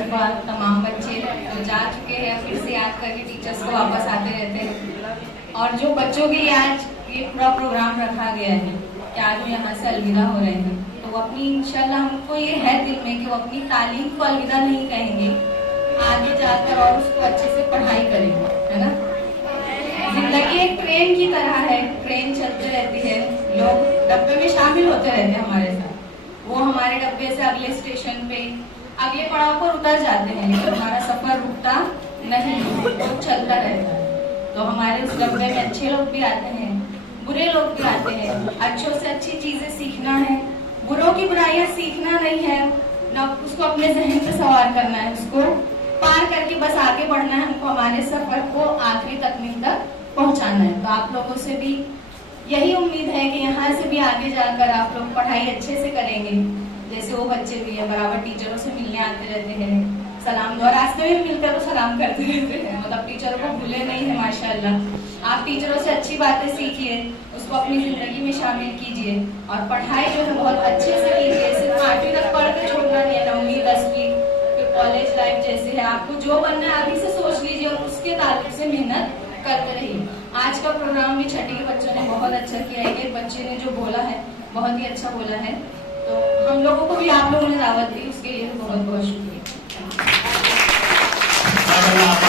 सुबह तमाम बच्चे तो जा चुके हैं, फिर से याद करके टीचर्स को वापस आते रहते हैं। और जो बच्चों के लिए आज ये पूरा प्रोग्राम रखा गया है कि आज वो यहाँ से अलविदा हो रहे हैं, तो वो अपनी इंशाल्लाह हमको ये है दिल में कि वो अपनी तालीम को अलविदा नहीं कहेंगे, आगे जाकर और उसको अच्छे से पढ़ाई करेंगे, है ना। जिंदगी एक ट्रेन की तरह है, ट्रेन चलती रहती है, लोग डब्बे में शामिल होते रहते हैं हमारे साथ, वो हमारे डब्बे से अगले स्टेशन पे अगले पड़ाव पर उतर जाते हैं, लेकिन हमारा सफर रुकता नहीं, वो चलता रहता है। तो हमारे उस डब्बे में अच्छे लोग भी आते हैं, बुरे लोग भी आते हैं। अच्छों से अच्छी चीजें सीखना है, बुरों की बुराइयां सीखना नहीं है, ना उसको अपने जहन पे सवार करना है, उसको पार करके बस आगे बढ़ना है। हमको हमारे सफर को आखिरी तकमील तक पहुंचाना है। तो आप लोगों से भी यही उम्मीद है कि यहाँ से भी आगे जाकर आप लोग पढ़ाई अच्छे से करेंगे, जैसे वो बच्चे भी है बराबर टीचरों से मिलने आते रहते हैं, सलाम दो, रास्ते में मिलते तो सलाम करते रहते हैं, मतलब टीचरों को भूले नहीं है माशाल्लाह। आप टीचरों से अच्छी बातें सीखिए, उसको अपनी जिंदगी में शामिल कीजिए और पढ़ाई जो है बहुत अच्छे से कीजिए। सिर्फ 8वीं तक पढ़ के छोड़ना नहीं है, 9वीं 10वीं फिर कॉलेज लाइफ जैसे है, आपको जो बनना है अभी से सोच लीजिए और उसके ताल्लुक से मेहनत करते रहिए। आज का प्रोग्राम भी छठी के बच्चों ने बहुत अच्छा किया है, एक बच्चे ने जो बोला है बहुत ही अच्छा बोला है, तो हम लोगों को भी आप लोगों ने दावत दी, उसके लिए बहुत बहुत शुक्रिया।